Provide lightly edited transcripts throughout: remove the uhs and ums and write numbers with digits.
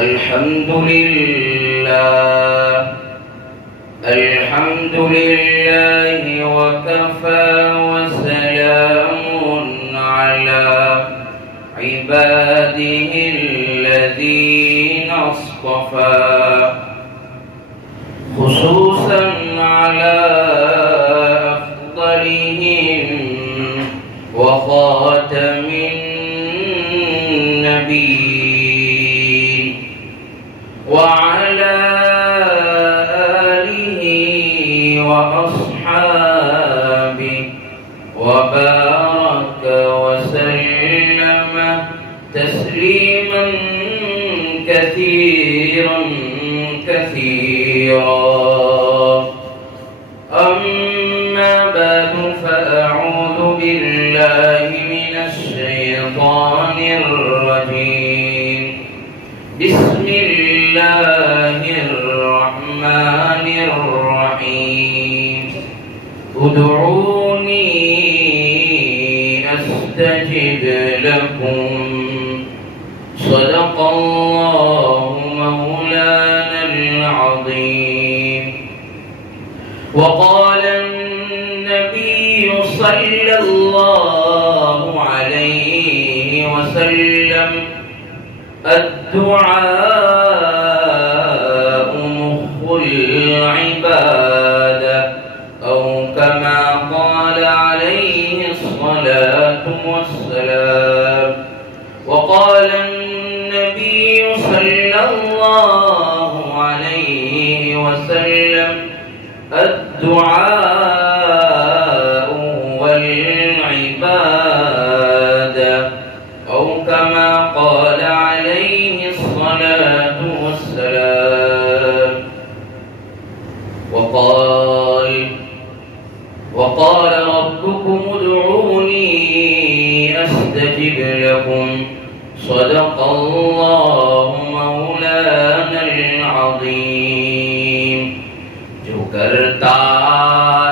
الحمد لله وكفى وسلام على عباده الذين اصطفى خصوصا على أفضلهم وخاتم النبيين وعلى آله وأصحابه وبارك وسلم تسليما كثيرا أما بعد فأعوذ بالله من الشيطان الرجيم بسم الله الرحمن الرحيم ادعوني أستجب لكم صدق الله مولانا العظيم وقال النبي صلى الله عليه وسلم الدعاء مخ العبادة أو كما قال عليه الصلاة والسلام وقال النبي صلى الله عليه وسلم الدعاء والعبادة أو كما قال عليه الصلاة والسلام وقال ربكم ادعوني أستجب لكم صدق الله مولانا العظيم جو کرتا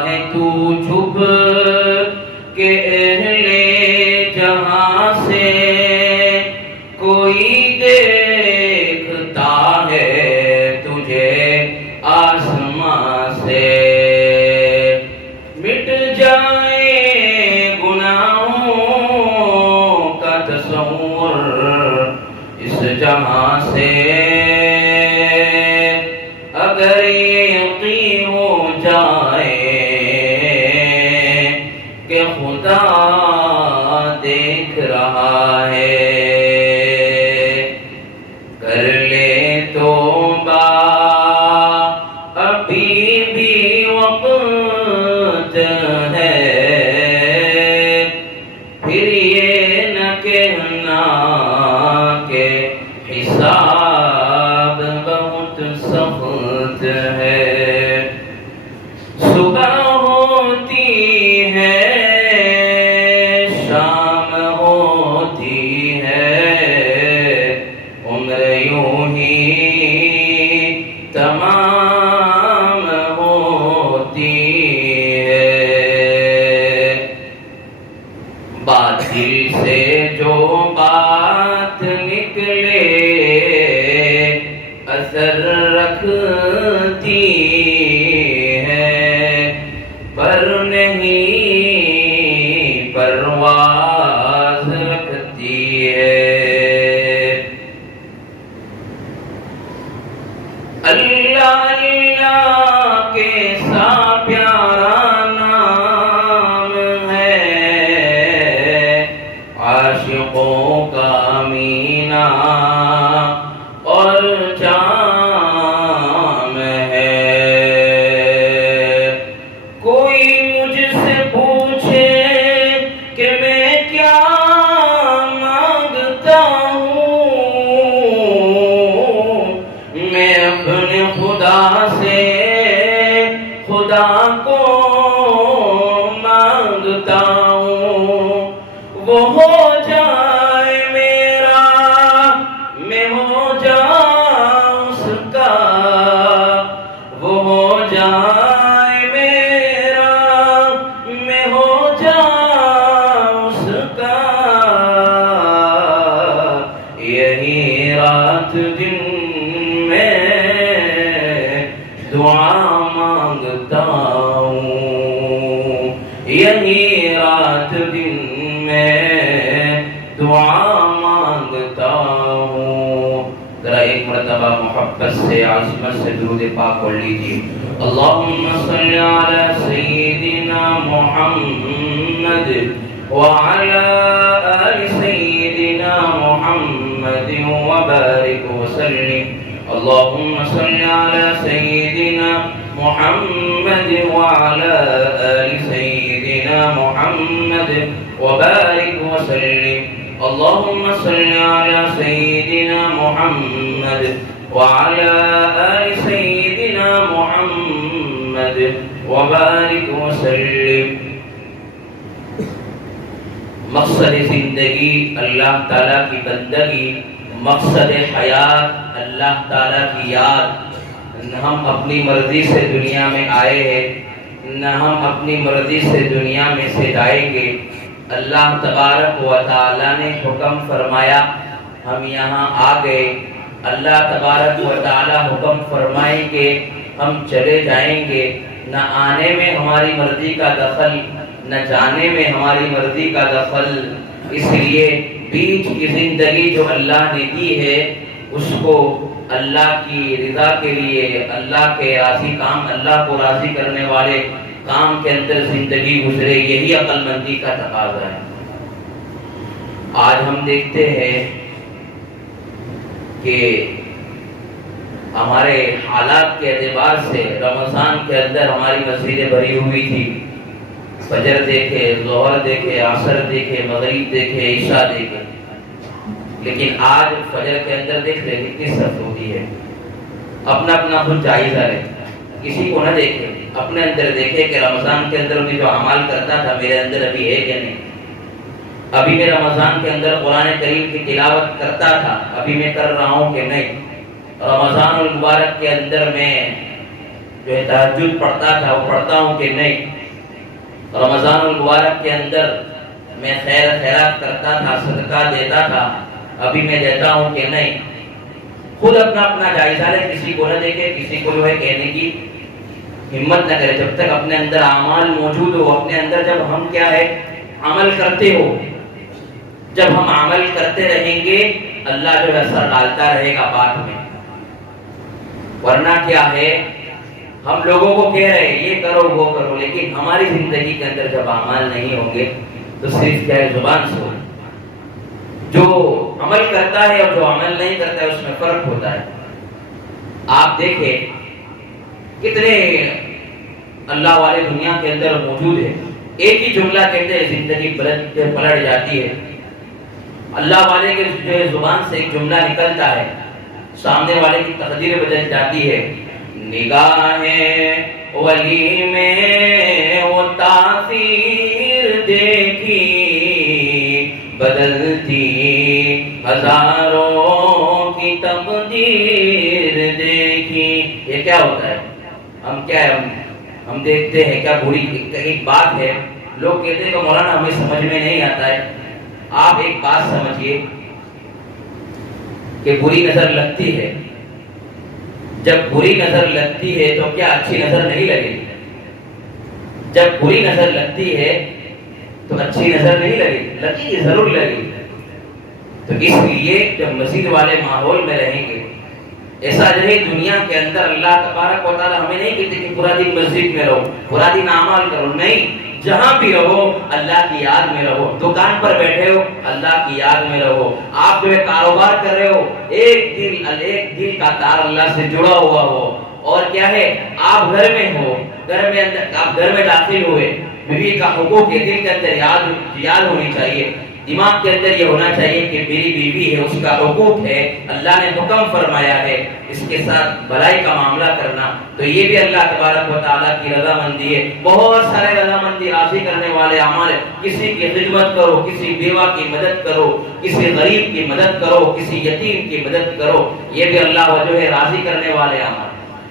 ہے تو چھپ کے اہل جہاں سے کوئی دیکھتا ہے تجھے آسمان سے مٹ جائے گناہوں کا تصور اس جہاں سے اگر یہ یقین ہو جائے کہ خدا دیکھ رہا ہے کر لے توبہ ابھی بھی وقت ہے پھر یہ نہ کہنا کہ حساب بہت سخت ہے صبح ہوتی ہے شام ہوتی ہے عمر یوں ہی تمام ہوتی ہے باطل سے جو بات نکلے اثر رکھتی ہے پر نہیں پرواز رکھتی ہے اللہ اللہ کیسا پیارا نام ہے عاشقوں کا مینا اور جام ہے کوئی مجھ سے پوچھے کہ میں کیا مانگتا ہوں میں اپنے خدا سے خدا کو مانگتا ہوں وہ ہو جائے میرا رات دن میں دعا مانگتا ہوں، یہی رات دن میں دعا مانگتا ہوں۔ ذرا ایک مرتبہ محبت سے عظمت سے درود پاک پڑھ لیجیے۔ اللہم صلی علی سیدنا محمد وعلی آل سیدنا محمد وبارک وسلم۔ اللہم صلی علی سیدنا محمد وعلی آل سیدنا محمد وبارک وسلم۔ اللہم صلی علی سیدنا محمد وعلی آل سیدنا محمد وبارک وسلم۔ مقصد زندگی اللہ تعالیٰ کی بندگی، مقصد حیات اللہ تعالیٰ کی یاد۔ نہ ہم اپنی مرضی سے دنیا میں آئے ہیں، نہ ہم اپنی مرضی سے دنیا میں سے جائیں گے۔ اللہ تبارک و تعالیٰ نے حکم فرمایا، ہم یہاں آ گئے۔ اللہ تبارک و تعالیٰ حکم فرمائیں گے، ہم چلے جائیں گے۔ نہ آنے میں ہماری مرضی کا دخل، نہ جانے میں ہماری مرضی کا دخل۔ اس لیے بیچ کی زندگی جو اللہ نے دی ہے، اس کو اللہ کی رضا کے لیے، اللہ کے راضی کام، اللہ کو راضی کرنے والے کام کے اندر زندگی گزرے، یہی عقل مندی کا تقاضا ہے۔ آج ہم دیکھتے ہیں کہ ہمارے حالات کے اعتبار سے رمضان کے اندر ہماری مسجدیں بھری ہوئی تھی، فجر دیکھے، ظہر دیکھے، عصر دیکھے، مغرب دیکھے، عشاء دیکھے، لیکن آج فجر کے اندر دیکھ رہے کتنی صف ہوتی ہے۔ اپنا اپنا خود جائزہ لے، کسی کو نہ دیکھے، اپنے اندر دیکھے کہ رمضان کے اندر میں جو اعمال کرتا تھا میرے اندر ابھی ہے کہ نہیں۔ ابھی میں رمضان کے اندر قرآن کریم کی تلاوت کرتا تھا، ابھی میں کر رہا ہوں کہ نہیں۔ رمضان المبارک کے اندر میں جو ہے تہجد پڑھتا تھا وہ پڑھتا ہوں کہ نہیں۔ رمضان المبارک کے اندر میں خیر خیرات کرتا تھا، صدقہ دیتا تھا، ابھی میں دیتا ہوں کہ نہیں۔ خود اپنا اپنا جائزہ لے، کسی کو نہ دیکھے، کسی کو جو ہے کہنے کی ہمت نہ کرے۔ جب تک اپنے اندر اعمال موجود ہو، اپنے اندر جب ہم کیا ہے عمل کرتے ہو، جب ہم عمل کرتے رہیں گے اللہ جو ہے اثر ڈالتا رہے گا بات میں۔ ورنہ کیا ہے ہم لوگوں کو کہہ رہے ہیں یہ کرو وہ کرو، لیکن ہماری زندگی کے اندر جب اعمال نہیں ہوں گے تو صرف کیا ہے زبان سے ہو۔ جو عمل کرتا ہے اور جو عمل نہیں کرتا ہے اس میں فرق ہوتا ہے۔ آپ دیکھیں کتنے اللہ والے دنیا کے اندر موجود ہے، ایک ہی جملہ کہتے ہیں زندگی پلٹ جاتی ہے۔ اللہ والے کے جو ہے زبان سے ایک جملہ نکلتا ہے، سامنے والے کی تقدیر بدل جاتی ہے۔ نگاہیں ولی میں وہ تاثیر دیکھی، بدلتی ہزاروں کی تقدیر دیکھی۔ یہ کیا ہوتا ہے؟ ہم دیکھتے ہیں کیا بری ایک بات ہے، لوگ کہتے ہیں کہ مولانا ہمیں سمجھ میں نہیں آتا ہے۔ آپ ایک بات سمجھیے کہ بری نظر لگتی ہے، جب بری نظر لگتی ہے تو کیا اچھی نظر نہیں لگے گی؟ جب بری نظر لگتی ہے تو اچھی نظر نہیں لگے گی، لگے گی، ضرور لگے گی۔ تو اس لیے جب مسجد والے ماحول میں رہیں گے، ایسا رہے دنیا کے اندر اللہ تبارک و تعالی ہمیں نہیں کہتے کہ پورا دن مسجد میں رہو، پورا دن اعمال کرو، نہیں، جہاں بھی رہو اللہ کی یاد میں رہو۔ دکان پر بیٹھے ہو اللہ کی یاد میں رہو، آپ جو ہے کاروبار کر رہے ہو ایک دل کا تار اللہ سے جڑا ہوا ہو۔ اور کیا ہے آپ گھر میں ہو، آپ گھر میں داخل ہوئے، بیوی کا حقوق کے دل کے اندر یاد ہونی چاہیے، دماغ کے اندر یہ ہونا چاہیے کہ میری بیوی ہے، اس کا حقوق ہے، اللہ نے حکم فرمایا ہے اس کے ساتھ بھلائی کا معاملہ کرنا، تو یہ بھی اللہ تبارک و تعالیٰ کی رضامندی ہے۔ بہت سارے رضامندی راضی کرنے والے اعمال، کسی کی خدمت کرو، کسی بیوہ کی مدد کرو، کسی غریب کی مدد کرو، کسی یتیم کی مدد کرو، یہ بھی اللہ جو ہے راضی کرنے والے اعمال۔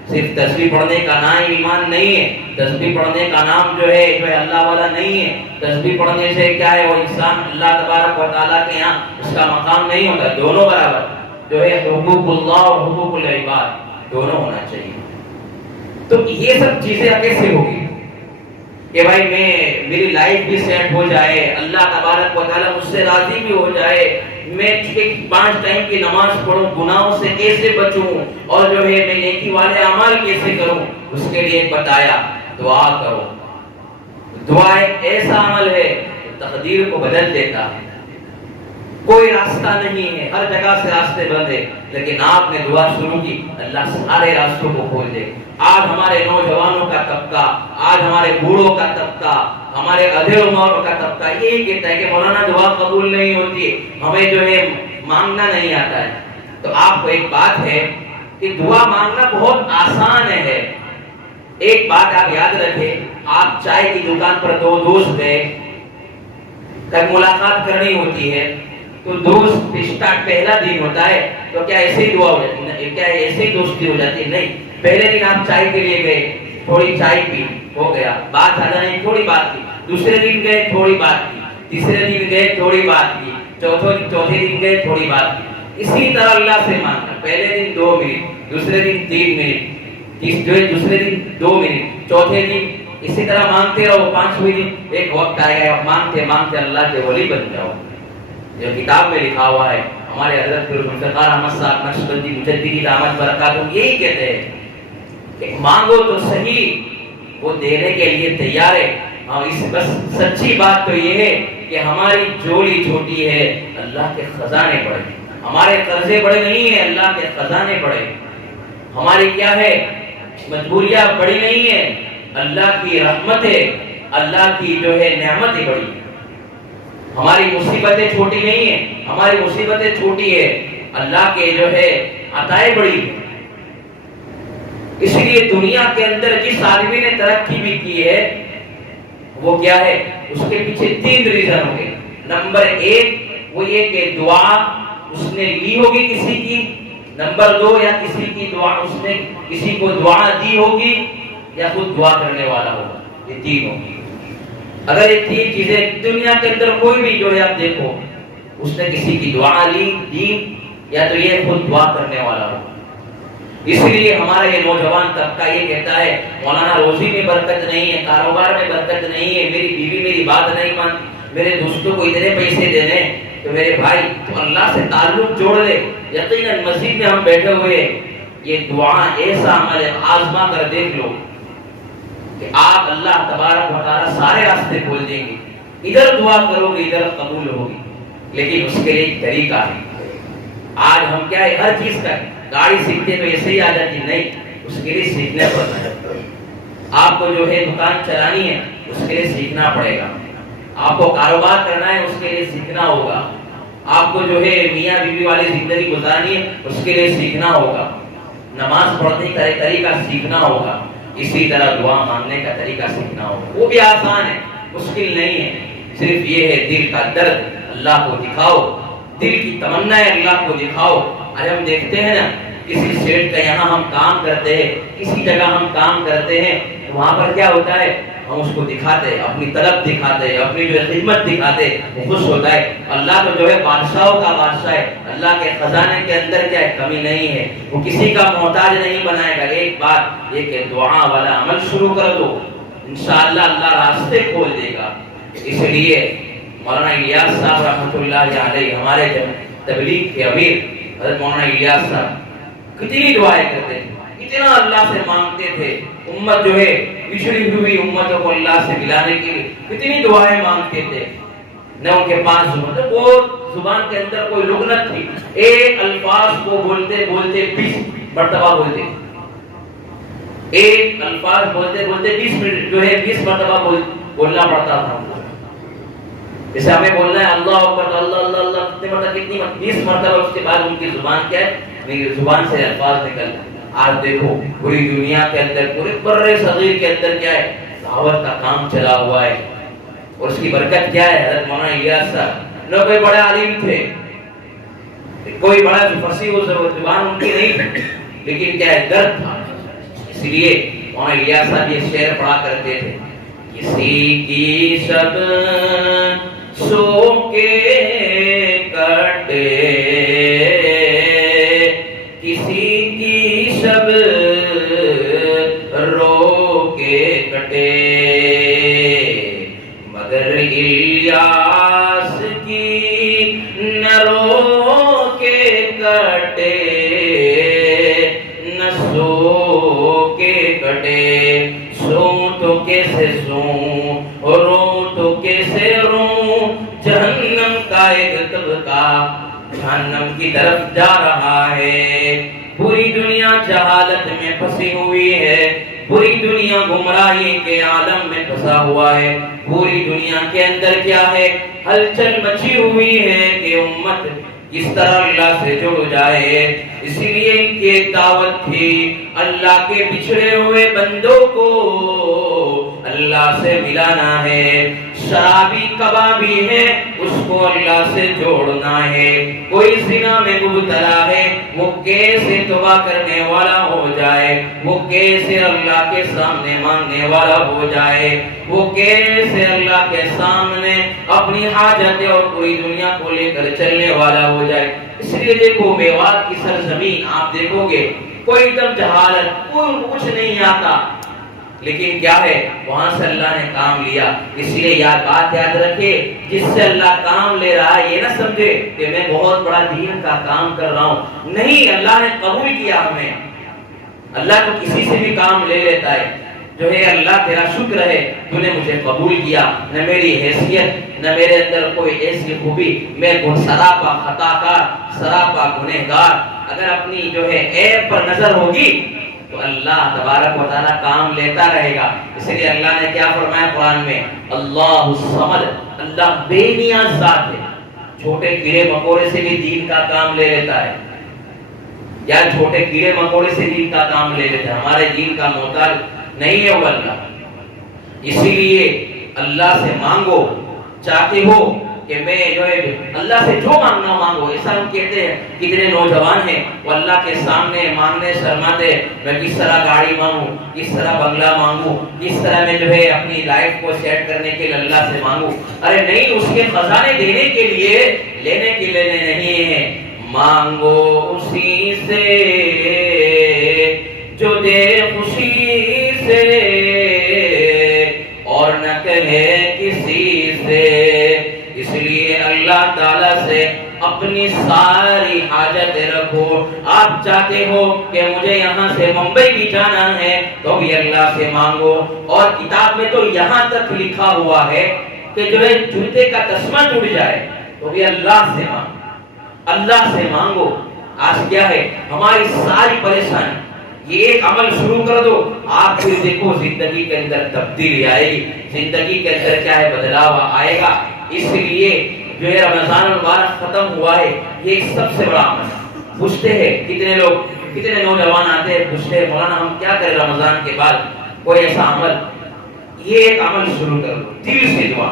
صرف تسبیح پڑھنے کا نام ایمان نہیں ہے، تسبیح پڑھنے کا نام جو ہے اللہ والا نہیں ہے۔ تسبیح پڑھنے سے کیا ہے وہ انسان اللہ تبارک و تعالیٰ کے یہاں اس کا مقام نہیں ہوتا، دونوں برابر۔ جو ہے حقوق اللہ اور حقوق العباد دونوں ہونا چاہیے. تو یہ سب چیزیں کیسے ہوگی کہ بھائی میری لائف بھی سیٹ ہو جائے, اللہ تبارک و تعالیٰ مجھ سے راضی بھی ہو جائے, میں 5 ٹائم کی نماز پڑھوں, گناہوں سے کیسے بچوں, اور جو ہے میں نیکی والے اعمال کیسے کروں, اس کے لیے بتایا دعا کرو. دعا ایک ایسا عمل ہے تقدیر کو بدل دیتا ہے. کوئی راستہ نہیں ہے, ہر جگہ سے راستے بند ہے, لیکن آپ نے دعا شروع کی, اللہ سارے راستوں کو کھول دے. آج ہمارے نوجوانوں کا طبقہ, آج ہمارے بوڑھوں کا طبقہ, ہمارے ادھیڑ عمر کا طبقہ یہی کہتا ہے کہ مولانا دعا قبول نہیں ہوتی, ہمیں جو ہے مانگنا نہیں آتا ہے. تو آپ کو ایک بات ہے کہ دعا مانگنا بہت آسان ہے. ایک بات آپ یاد رکھیں, آپ چائے کی دکان پر 2 دوست گئے, کل ملاقات کرنی ہوتی ہے, تو دوست اسٹارٹ پہلا دن ہوتا ہے تو کیا ایسے ہی دعا ہو جاتی ہے, کیا ایسے ہی دوستی ہو جاتی ہے؟ نہیں. پہلے دن آپ چائے کے لیے گئے, تھوڑی چائے پی, ہو گیا, بات زیادہ نہیں, تھوڑی بات کی. دوسرے دن گئے, تھوڑی بات کی. تیسرے دن گئے, تھوڑی بات کی. چوتھے دن گئے, تھوڑی بات کی. اسی طرح اللہ سے مانگنا, پہلے دن 2 منٹ, دوسرے دن 3 منٹ, دوسرے دن 2 منٹ, چوتھے دن اسی طرح مانگتے رہو. 5ویں دن ایک وقت آئے گا مانگتے مانگتے اللہ کے ولی بن جاؤ. جو کتاب میں لکھا ہوا ہے, ہمارے حضرت ذوالفقار احمد صاحب نقشبندی مجددی دامت برکاتہ یہی کہتے ہیں کہ مانگو تو صحیح, وہ دینے کے لیے تیار ہے. بس سچی بات تو یہ ہے کہ ہماری جوڑی چھوٹی ہے, اللہ کے خزانے بڑے. ہمارے قرضے بڑے نہیں ہیں, اللہ کے خزانے بڑے. ہماری کیا ہے, مجبوریاں بڑی نہیں ہے, اللہ کی رحمت ہے, اللہ کی جو ہے نعمت بڑی. ہماری مصیبتیں چھوٹی نہیں ہیں, ہماری مصیبتیں چھوٹی ہے, اللہ کے جو ہے عطائیں بڑی. اس لیے دنیا کے اندر جس آدمی نے ترقی بھی کی ہے وہ کیا ہے, اس کے پیچھے 3 ریزن ہوں گے. نمبر 1 وہ یہ کہ دعا اس نے لی ہوگی کسی کی. نمبر 2 یا کسی کی دعا, اس نے کسی کو دعا دی ہوگی, یا خود دعا کرنے والا ہوگا. یہ 3 ہوگی. اگر یہ 3 چیزیں دنیا کے اندر کوئی بھی جو ہے آپ دیکھو, اس نے کسی کی دعا لی دی, یا تو یہ خود دعا کرنے والا ہوگا. اس لیے ہمارا یہ نوجوان طبقہ یہ کہتا ہے مولانا روزی میں برکت نہیں ہے, کاروبار میں برکت نہیں ہے, میری بیوی میری بات نہیں مانتی, میرے دوستوں کو اتنے پیسے دینے. تو میرے بھائی تو اللہ سے تعلق جوڑ لے. یقیناً مسجد میں ہم بیٹھے ہوئے, یہ دعا ایسا عمل ہے, آزما کر دیکھ لو کہ آپ اللہ تبارک و تعالیٰ سارے راستے کھول دیں گے. ادھر دعا کرو گے ادھر قبول ہوگی, لیکن اس کے لیے ایک طریقہ ہے. آج ہم کیا ہے, ہر چیز کا, گاڑی سیکھتے تو ایسے ہی آ جاتی نہیں, اس کے لیے سیکھنا پڑتا ہے. آپ کو جو ہے دکان چلانی ہے, اس کے لیے سیکھنا پڑے گا. آپ کو کاروبار کرنا ہے, اس کے لیے سیکھنا ہوگا. آپ کو جو ہے میاں بیوی والی زندگی گزارنی ہے, اس کے لیے سیکھنا ہوگا. نماز پڑھنے کا طریقہ سیکھنا ہوگا. اسی طرح دعا مانگنے کا طریقہ سیکھنا ہوگا. وہ بھی آسان ہے, مشکل نہیں ہے. صرف یہ ہے دل کا درد اللہ کو دکھاؤ, دل کی تمنا ہے اللہ کو دکھاؤ. آج ہم دیکھتے ہیں نا, کسی سیٹ کا یہاں ہم کام کرتے ہیں, کسی جگہ ہم کام کرتے ہیں, تو وہاں پر کیا ہوتا ہے, ہم اس کو دکھاتے ہیں, اپنی طلب دکھاتے ہیں, اپنی جو خدمت دکھاتے ہیں, وہ خوش ہوتا ہے. اللہ تو جو ہے بادشاہوں کا بادشاہ ہے, اللہ کے خزانے کے اندر کیا ہے, کمی نہیں ہے, وہ کسی کا محتاج نہیں بنائے گا. ایک بات یہ کہ دعا والا عمل شروع کر دو, انشاءاللہ اللہ راستے کھول دے گا. اس لیے مولانا الیاس صاحب رحمۃ اللہ علیہ, ہمارے تبلیغ کے امیر حضرت مولانا الیاس صاحب کتنی دعائیں کرتے تھے, اتنا اللہ سے مانگتے تھے. امت جو ہے پچھڑی ہوئی امتوں کو اللہ سے ملانے کے لیے کتنی دعائیں مانگتے تھے. نہ ان کے پاس وہ زبان کے اندر کوئی لغت تھی, ایک الفاظ کو بولتے بولتے 20 مرتبہ بولتے, ایک الفاظ بولتے بولتے 20 منٹ جو ہے 20 مرتبہ بولنا پڑتا تھا. جیسے ہمیں بولنا ہے اللہ اکبر, اللہ اللہ اللہ کتنے مرتبہ, کتنی 20 مرتبہ. اس کے بعد ان کی زبان کیا ہے, میری زبان سے الفاظ نکل. آج دیکھو پوری دنیا کے اندر, پورے بر صغیر کے اندر کیا ہے, دعوت کا کام چلا ہوا ہے. اور اس کی برکت کیا ہے, حضرت مولانا الیاس صاحب نہ کوئی بڑے عالم تھے, کوئی بڑا فصیح و زبان ان کی نہیں تھی, لیکن کیا ہے, درد تھا. اس لیے مولانا الیاس صاحب یہ شعر پڑھا کرتے تھے, کسی کی شب سو کے کٹے کسی کی شب رو کے کٹے، مگر الیاس کی نہ رو کے کٹے نہ سو کے کٹے، سوں تو کیسے سوں رو تو کیسے روں، جہنم کا ایک طبقہ جہنم کی طرف جا رہا ہے، پوری دنیا جہالت میں پھنسی ہوئی ہے، پوری دنیا گمراہی کے عالم میں پھنسا ہوا ہے، پوری دنیا کے اندر کیا ہے، ہلچل مچی ہوئی ہے کہ امت کس طرح اللہ سے جڑ جائے۔ اسی لیے ان کی ایک دعوت تھی، اللہ کے بچھڑے ہوئے بندوں کو اللہ سے ملانا ہے، شرابی کبابی ہے اس کو اللہ سے جوڑنا ہے، کوئی زنا میں مبتلا ہے وہ کیسے توبہ کرنے والا ہو جائے، وہ کیسے اللہ کے سامنے مانگنے والا ہو جائے، وہ کیسے اللہ کے سامنے اپنی حاجتیں اور پوری دنیا کو لے کر چلنے والا ہو جائے۔ اس لیے دیکھو میوات کی سرزمین آپ دیکھو گے کوئی دم جہالت، کوئی کچھ نہیں آتا، لیکن کیا ہے وہاں سے اللہ نے کام لیا۔ اس لیے بات یاد رکھے، جس سے اللہ کام لے رہا ہے یہ نہ سمجھے کہ میں بہت بڑا دین کا کام کر رہا ہوں، نہیں، اللہ نے قبول کیا ہمیں۔ اللہ تو کسی سے بھی کام لے لیتا ہے، جو ہے اللہ تیرا شکر ہے تو نے مجھے قبول کیا، نہ میری حیثیت نہ میرے اندر کوئی ایسی خوبی، میں سراپا خطا کار، سراپا گنہگار، اگر اپنی جو ہے عیب پر نظر ہوگی تو اللہ تبارک و تعالیٰ کام لیتا رہے گا۔ اس لیے اللہ نے کیا فرمایا قرآن میں، اللہ الصمد، اللہ بے نیاز ذات ہے، چھوٹے کیڑے مکوڑے سے بھی دین کا کام لے لیتا ہے، یا چھوٹے کیڑے مکوڑے سے دین کا کام لے لیتا ہے، ہمارے دین کا محتاج نہیں ہے وہ اللہ۔ اسی لیے اللہ سے مانگو، چاہتے ہو کہ میں جو ہے اللہ سے جو مانگنا مانگو، ایسا ہم کہتے ہیں کتنے نوجوان ہیں وہ اللہ کے سامنے مانگنے شرماتے، میں کس طرح گاڑی مانگوں، کس طرح بنگلہ مانگوں، کس طرح میں جو ہے اپنی لائف کو سیٹ کرنے کے لیے اللہ سے مانگوں۔ ارے نہیں، اس کے خزانے دینے کے لیے، لینے کے لیے نہیں ہے، مانگو اسی سے جو دے خوشی سے اور نہ کہے کسی سے۔ اس لیے اللہ تعالیٰ سے اپنی ساری حاجتیں رکھو۔ آپ چاہتے ہو کہ مجھے یہاں سے ممبئی بھی جانا ہے تو بھی اللہ سے مانگو، اور کتاب میں تو یہاں تک لکھا ہوا ہے کہ جو ہے جوتے کا تسمہ ٹوٹ جائے تو بھی اللہ سے مانگو، اللہ سے مانگو۔ آج کیا ہے ہماری ساری پریشانی، یہ ایک عمل شروع کر دو، آپ پھر دیکھو زندگی کے اندر تبدیلی آئے گی، زندگی کے اندر کیا ہے بدلاؤ آئے گا۔ اس لیے جو ہے رمضان المبارک ختم ہوا ہے، یہ ایک سب سے بڑا عمل ہے۔ پوچھتے ہیں کتنے لوگ، کتنے نوجوان آتے ہیں پوچھتے ہیں مولانا ہم کیا کریں رمضان کے بعد، کوئی ایسا عمل، یہ ایک عمل شروع کر دو، دل سے دعا،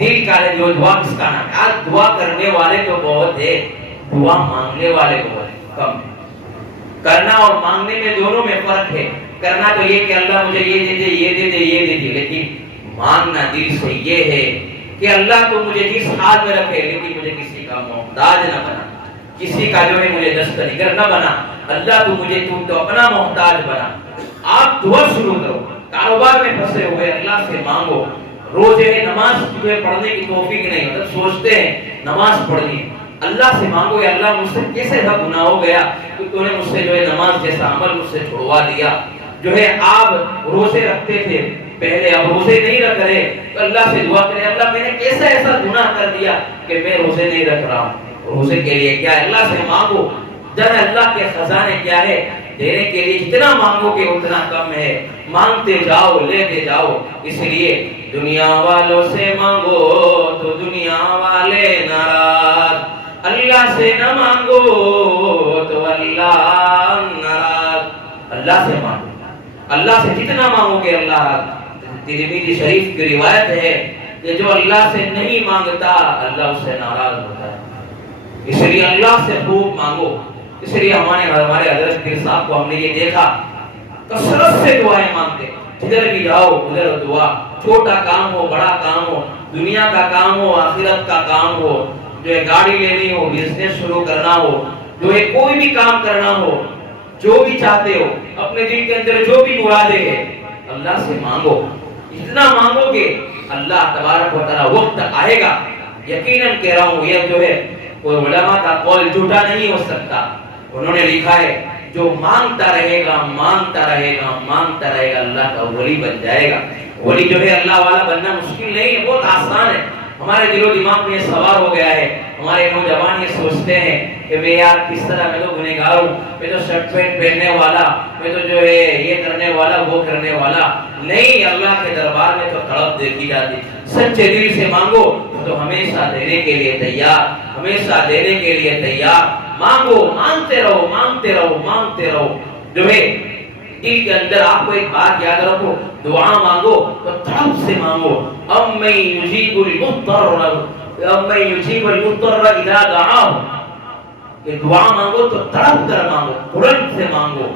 دل کا ہے جو دعا کس کا نام ہے۔ آج دعا کرنے والے تو بہت ہے، دعا مانگنے والے بہت کم ہے۔ کرنا اور مانگنے میں دونوں میں فرق ہے، کرنا تو یہ کہ اللہ مجھے یہ دے دے، یہ دے دے، یہ دے دے، لیکن مانگنا دل سے یہ ہے کہ اللہ تو مجھے جس حال میں رکھے لیکن مجھے کسی کا محتاج نہ بنا، کسی کا جو ہے مجھے دستگیر نہ بنا، اللہ تو مجھے تو اپنا محتاج بنا۔ آپ دعا شروع کرو، کاروبار میں پھنسے ہوئے اللہ سے مانگو، روزے نماز تمہیں پڑھنے کی توفیق نہیں، مطلب سوچتے ہیں نماز پڑھنی، اللہ سے مانگو یا اللہ مجھ سے کیسے ایسا گناہ ہو گیا کہ تو نے مجھ سے جو ہے نماز جیسا عمل مجھ سے چھڑوا دیا۔ جو ہے آپ روزے رکھتے تھے پہلے، اب روزے نہیں رکھ رہے تو اللہ سے دعا کرے، اللہ میں نے کیسا ایسا گناہ کر دیا کہ میں روزے نہیں رکھ رہا ہوں۔ روزے کے لیے کیا ہے اللہ سے مانگو، جب اللہ کے خزانے کیا ہے دینے کے لیے جتنا مانگو گے اتنا کم ہے، مانگتے جاؤ لیتے جاؤ۔ اس لیے دنیا والوں سے مانگو تو دنیا والے ناراض، اللہ سے نہ مانگو تو اللہ ناراض۔ اللہ سے مانگو، اللہ سے جتنا مانگو گے اللہ۔ ترمذی شریف کی روایت ہے کہ جو اللہ سے نہیں مانگتا اللہ اس سے ناراض ہوتا ہے۔ اس لیے اللہ سے خوب مانگو۔ اس لیے ہمارے حضرت پیر صاحب کو ہم نے یہ دیکھا کثرت سے دعائیں مانگتے، جدھر بھی جاؤ ادھر دعا، چھوٹا کام ہو بڑا کام ہو، دنیا کا کام ہو آخرت کا کام ہو، جو ہے گاڑی لینی ہو، بزنس شروع کرنا ہو، جو ہے کوئی بھی کام کرنا ہو، جو بھی چاہتے ہو، اپنے دل کے اندر جو بھی مرادیں ہیں، اللہ سے مانگو. اتنا مانگو گے اللہ تبارک و تعالی وقت آئے گا. یقیناً کہہ رہا ہوں، یہ جو ہے کوئی علماء کا قول جھوٹا نہیں ہو سکتا. انہوں نے لکھا ہے جو مانگتا رہے گا مانگتا رہے گا مانگتا رہے گا اللہ کا ولی بن جائے گا. ولی جو ہے اللہ والا بننا مشکل نہیں ہے، بہت آسان ہے. ہمارے دل و دماغ میں یہ سوار ہو گیا ہے. ہمارے نوجوان یہ سوچتے ہیں کہ میں یار کس طرح، میں تو گنہگار ہوں، میں تو شرٹ پینٹ پہننے والا، میں تو جو ہے یہ کرنے والا وہ کرنے والا. نہیں، اللہ کے دربار میں تو تڑپ دیکھی جاتی. سچے دل سے مانگو تو ہمیشہ دینے کے لیے تیار، ہمیشہ دینے کے لیے تیار. مانگو، مانگتے رہو مانگتے رہو مانگتے رہو. جو ہے دل کے اندر آپ کو ایک بات یاد رکھو، دعا مانگو تو تڑپ سے مانگو. اَمَّن يُجِيبُ الْمُضْطَرَّ إِذَا دَعَاهُ. یہ دعا مانگو تو تڑپ کر مانگو، بلند سے مانگو.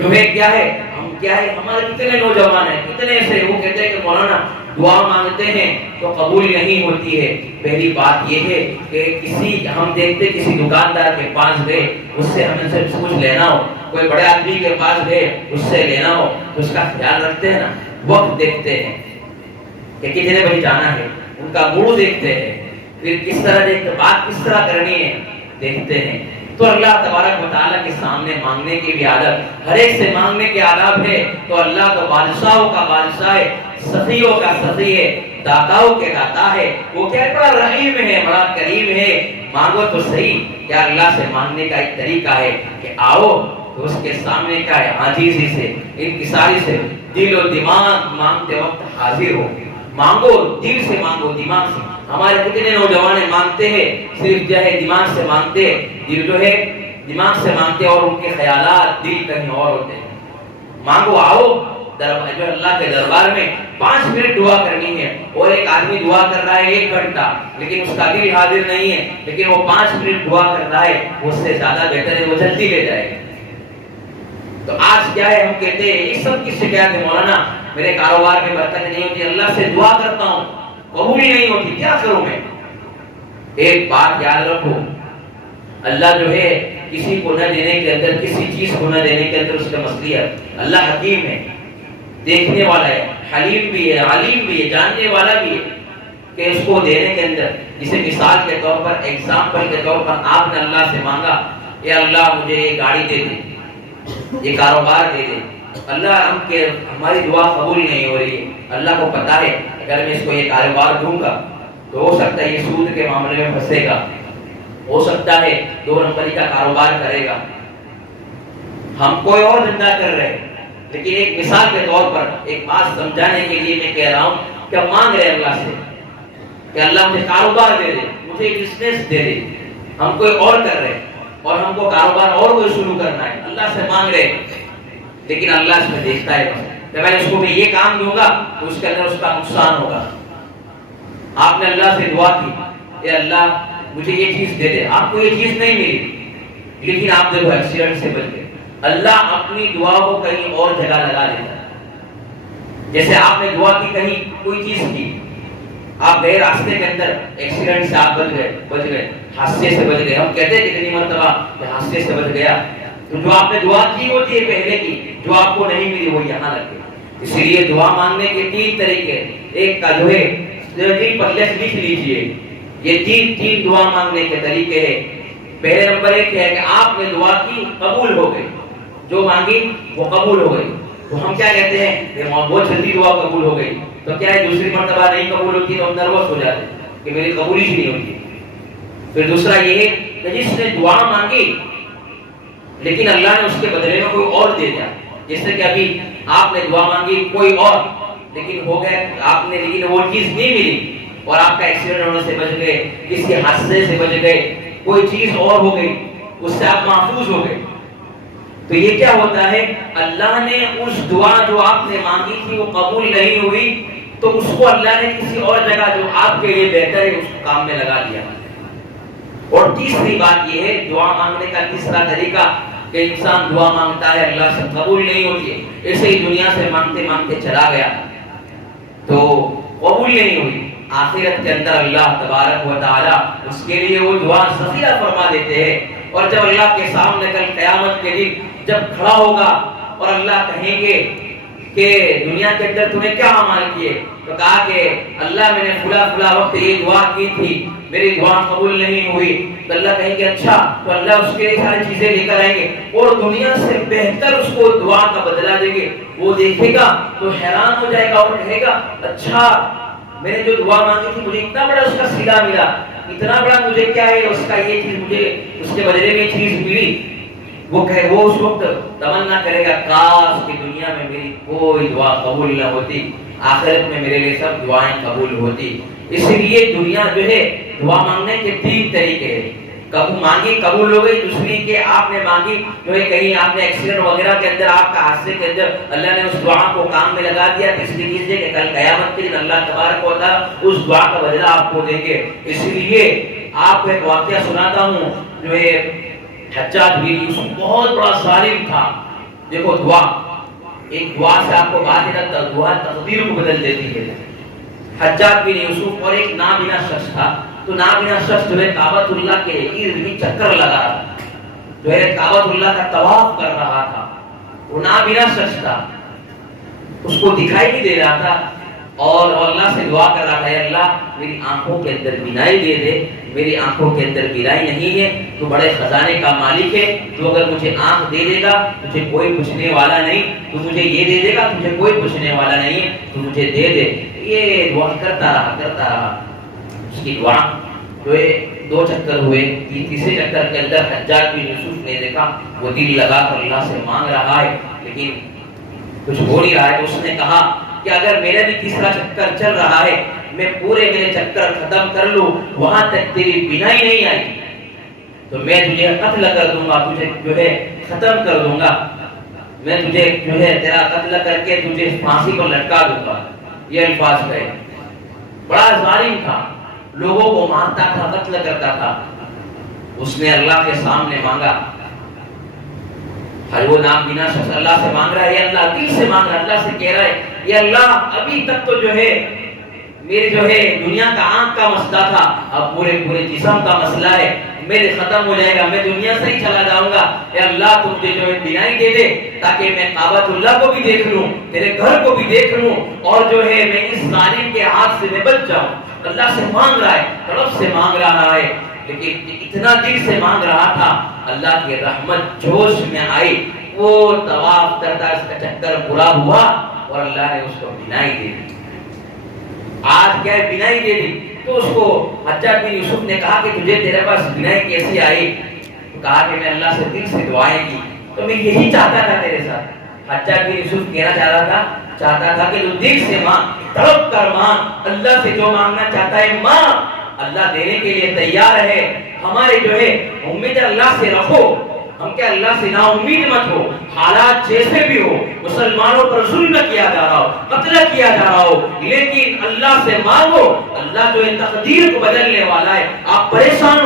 جو ہے کیا ہے، ہم کیا ہے، ہمارے کتنے نوجوان ہیں، کتنے سے وہ کہتے ہیں کہ مولانا دعا مانگتے ہیں تو قبول نہیں ہوتی ہے. پہلی بات یہ ہے کہ ہم دیکھتے کسی دکاندار کے پاس گئے، اس سے ہمیں سے کچھ لینا ہو، کوئی بڑے آدمی کے پاس گئے اس سے لینا ہو تو اس کا خیال رکھتے ہیں نا. وقت دیکھتے ہیں کہ کتنے بجے جانا ہے، ان کا موڈ دیکھتے ہیں، پھر کس طرح دیکھتے، بات کس طرح کرنی ہے دیکھتے ہیں. تو اللہ تبارک و تعالیٰ کے سامنے مانگنے کی بھی عادت، ہر ایک سے مانگنے کے آداب ہے. تو اللہ تو بادشاہوں کا بادشاہ ہے، سخیوں کا سخی ہے، داتاؤں کے داتا ہے. وہ کیا بڑا رحیم ہے، بڑا کریم ہے. مانگو تو صحیح. کیا اللہ سے مانگنے کا ایک طریقہ ہے کہ آؤ تو اس کے سامنے کا ہے عاجزی سے، انکساری سے، دل و دماغ مانگتے وقت حاضر ہو. مانگو، دل سے مانگو، دماغ سے. ہمارے کتنے نوجوان مانگتے ہیں صرف جو ہے دماغ سے مانگتے، دل جو ہے دماغ سے مانگتے اور ان کے خیالات دل کہیں اور ہوتے ہیں. مانگو، آؤ جو اللہ کے دربار میں 5 منٹ دعا کرنی ہے. اور ایک آدمی دعا کر رہا ہے 1 گھنٹہ، لیکن اس کا دل حاضر نہیں ہے، لیکن وہ 5 منٹ دعا کر رہا ہے، اس سے زیادہ بہتر ہے وہ جلدی لے جائے گا. تو آج کیا ہے، ہم کہتے ہیں یہ سب کی شکایت ہے، مولانا میرے کاروبار میں برکت نہیں ہوتی، اللہ سے دعا کرتا ہوں قبول نہیں ہوتی، کیا کروں میں. ایک بات یاد رکھو، اللہ جو ہے کسی کو نہ دینے کے اندر، کسی چیز کو نہ دینے کے اندر اس کا مصلحت. اللہ حکیم ہے، دیکھنے والا ہے، حلیم بھی ہے، علیم بھی ہے، جاننے والا بھی ہے کہ اس کو دینے کے اندر. جسے مثال کے طور پر، ایگزامپل کے طور پر آپ نے اللہ سے مانگا، اے اللہ مجھے یہ گاڑی دے دے، یہ کاروبار دے دے. اللہ ہماری دعا قبول نہیں ہو رہی ہے. اللہ کو پتا ہے اگر میں اس کو یہ کاروبار دوں گا تو ہو سکتا ہے یہ سود کے معاملے میں پھنسے گا، ہو سکتا ہے 2 نمبری کا کاروبار کرے گا. ہم کوئی اور دھندا کر رہے ہیں، لیکن ایک مثال کے طور پر ایک بات سمجھانے کے لیے میں کہہ رہا ہوں کہ ہم مانگ رہے ہیں اللہ سے کہ اللہ مجھے کاروبار دے دے، مجھے بزنس دے دے. ہم کوئی اور کر رہے ہیں اور ہم کو کاروبار اور کوئی شروع کرنا ہے، اللہ سے مانگ رہے ہیں، لیکن اللہ اس میں دیکھتا ہے کہ میں اس کو بھی یہ کام دوں گا تو اس کے اندر اس کا نقصان ہوگا. آپ نے اللہ سے دعا کی، اے اللہ مجھے یہ چیز دے دے، آپ کو یہ چیز نہیں ملی، لیکن آپ دیکھو ایکسیڈنٹ سے بچ گئے. اللہ اپنی دعا کو کہیں اور جگہ لگا دیتا ہے. جیسے آپ نے دعا کی کہیں کوئی چیز کی، آپ گئے راستے کے اندر، ایکسیڈنٹ سے آپ بچ گئے، حادثے سے بچ گئے. ہم کہتے ہیں کتنی مرتبہ کہ حادثے سے بچ گیا، تو جو آپ نے دعا کی ہوتی ہے پہلے کی، جو آپ کو نہیں ملی وہ یہاں لگ گئی. اس لیے دعا مانگنے کے 3 طریقے، ایک کا جو ہے دل پر لکھ لیجئے، یہ 3 دعا مانگنے کے طریقے ہیں. پہلے نمبر 1 ہے کہ آپ نے دعا کی، قبول ہو گئی، جو مانگی وہ قبول ہو گئی. تو ہم کیا کہتے ہیں کہ بہت جلدی دعا قبول ہو گئی. تو کیا ہے دوسری مرتبہ نہیں قبول ہوتی تو ہم نروس ہو جاتے کہ میری قبولی ہی نہیں ہوتی. پھر دوسرا یہ ہے کہ جس نے دعا مانگی لیکن اللہ نے اس کے بدلے میں کوئی اور دے دیا. جیسے کہ ابھی آپ نے دعا مانگی کوئی اور، لیکن ہو گئے آپ نے، لیکن وہ چیز نہیں ملی اور آپ کا ایکسیڈنٹ ہونے سے بچ گئے، کسی حادثے سے بچ گئے، کوئی چیز اور ہو گئی، اس سے آپ محفوظ ہو گئے. تو یہ کیا ہوتا ہے، اللہ نے اس دعا جو آپ نے مانگی تھی وہ قبول نہیں ہوئی تو اس کو اللہ نے کسی اور جگہ جو آپ کے لیے بہتر ہے اس کام میں لگا دیا. اور تیسری بات یہ ہے دعا مانگنے کا تیسرا طریقہ کہ انسان دعا مانگتا ہے اللہ سے قبول نہیں ہوتی ہے، ایسے ہی دنیا سے مانگتے مانگتے چلا گیا تو قبول نہیں ہوئی. آخرت کے اندر اللہ تبارک و تعالی اس کے لیے وہ دعا ذخیرہ فرما دیتے ہیں اور جب اللہ کے سامنے کل قیامت کے دن جب کھڑا ہوگا اور اللہ کہیں گے کہ دنیا کے اندر تم نے کیا عمل کیے، تو کہا کہ اللہ میں نے فلاں فلاں وقت یہ دعا کی تھی، میری دعا قبول نہیں ہوئی، تو اللہ کہیں گے اچھا، تو اللہ اس کے ساری چیزیں لے کر آئیں گے اور دنیا سے بہتر اس کو دعا کا بدلہ دیں گے. وہ دیکھے گا تو حیران ہو جائے گا اور کہے گا اچھا میں نے جو دعا مانگی تھی مجھے اتنا بڑا اس کا صلہ ملا، اتنا بڑا مجھے کیا ہے اس کا یہ چیز مجھے اس کے بدلے میں یہ چیز ملی. وہ اس وقت تمنا کرے گا کاش کہ دنیا میں میری کوئی دعا قبول نہ ہوتی، آخرت میں میرے لیے سب دعائیں قبول ہوتی. اس لیے دنیا جو ہے دعا مانگنے کے 3 طریقے ہیں. کبھی مانگی قبول ہو گئی، دوسری کہ آپ نے مانگی جو ہے کہیں آپ نے ایکسیڈنٹ وغیرہ کے اندر آپ کا حادثے کے اندر اللہ نے اس دعا کو کام میں لگا دیا، تیسری چیز ہے کہ کل قیامت کے دن اللہ تبارک و تعالی اس دعا کا بدلہ آپ کو دیں گے. اس لیے آپ کو ایک واقعہ سناتا ہوں. جو ہے حجاج بن یوسف بہت بڑا ظالم تھا. دیکھو دعا، ایک دعا سے آپ کو بات دیتا، دعا تقدیر کو بدل دیتی ہے. حجاج بن یوسف اور ایک نابینا شخص تھا. تو نابینا شخص جو ہے کعبۃ اللہ کے ارد گرد چکر لگا رہا تھا، جو ہے کعبۃ اللہ کا طواف کر رہا تھا. وہ نابینا شخص تھا، اس کو دکھائی نہیں دے رہا تھا اور اللہ سے دعا کر رہا ہے اللہ میری آنکھوں کے اندر بینائی دے دے. میری آنکھوں کے اندر بینائی نہیں ہے، تو بڑے خزانے کا مالک ہے، تو اگر مجھے آنکھ دے دے گا مجھے کوئی پوچھنے والا نہیں، تو مجھے یہ دے دے گا مجھے کوئی پوچھنے والا نہیں ہے، تو مجھے دے دے. یہ دعا کرتا رہا. اس کی دعا جو ہے 2 چکر ہوئے. تیسرے چکر کے اندر حجاج بن یوسف نے دیکھا وہ دل لگا کر اللہ سے مانگ رہا ہے لیکن کچھ ہو نہیں رہا ہے. تو اس نے کہا کہ اگر میرا بھی تیسرا چکر چل رہا ہے، میں پورے میرے چکر ختم کر لوں، وہاں تک تیری بینائی نہیں آئی تو میں تجھے قتل کر دوں گا، تجھے جو ہے ختم کر دوں گا، میں تجھے جو ہے تیرا قتل کر کے تجھے پھانسی پر لٹکا دوں گا. یہ الفاظ کہے. بڑا ظالم تھا، لوگوں کو مارتا تھا، قتل کرتا تھا. اس نے اللہ کے سامنے مانگا. ہر وہ نام بینا شخص اللہ سے مانگ رہا ہے، یا اللہ دل سے مانگ رہا ہے، اللہ سے کہہ رہا ہے یا اللہ ابھی تک تو جو ہے میرے جو ہے دنیا کا آنکھ کا مسئلہ تھا، اب پورے جسم کا مسئلہ ہے، میرے ختم ہو جائے گا، میں دنیا سے ہی چلا جاؤں گا. اے اللہ تو مجھے جو ہے بینائی دے دے تاکہ میں کعبۃ اللہ کو بھی دیکھ لوں، تیرے گھر کو بھی دیکھ لوں اور جو ہے میں اس ظالم کے ہاتھ سے میں بچ جاؤں. اللہ سے مانگ رہا ہے، طرف سے مانگ رہا ہے، لیکن اتنا دل سے مانگ رہا تھا اللہ کی رحمت جوش میں آئی. وہ طواف کرتا اس کا چکر پورا ہوا اور اللہ نے اس کو بینائی دے دی. آج کیا ہے بینائی دے دی. تو اس کو حجاج بن یوسف نے کہا کہ تجھے تیرے پاس بینائی کیسے آئی؟ تو کہا کہ میں اللہ سے دل سے دعائیں کی تو میں یہی چاہتا تھا تیرے ساتھ. حجاج بن یوسف کہنا چاہتا تھا کہ تو دل سے مانگ، تڑپ کر مانگ، اللہ سے جو مانگنا چاہتا ہے مانگ، اللہ دینے کے لیے تیار ہے. ہمارے جو ہے امید اللہ سے رکھو، ہم کیا اللہ سے نا امید مت ہو. حالات جیسے بھی ہو، مسلمانوں پر ظلم کیا جا رہا ہو، قتل کیا جا رہا ہو، لیکن اللہ سے مانگو. اللہ جو ہے تقدیر کو بدلنے والا ہے. آپ پریشان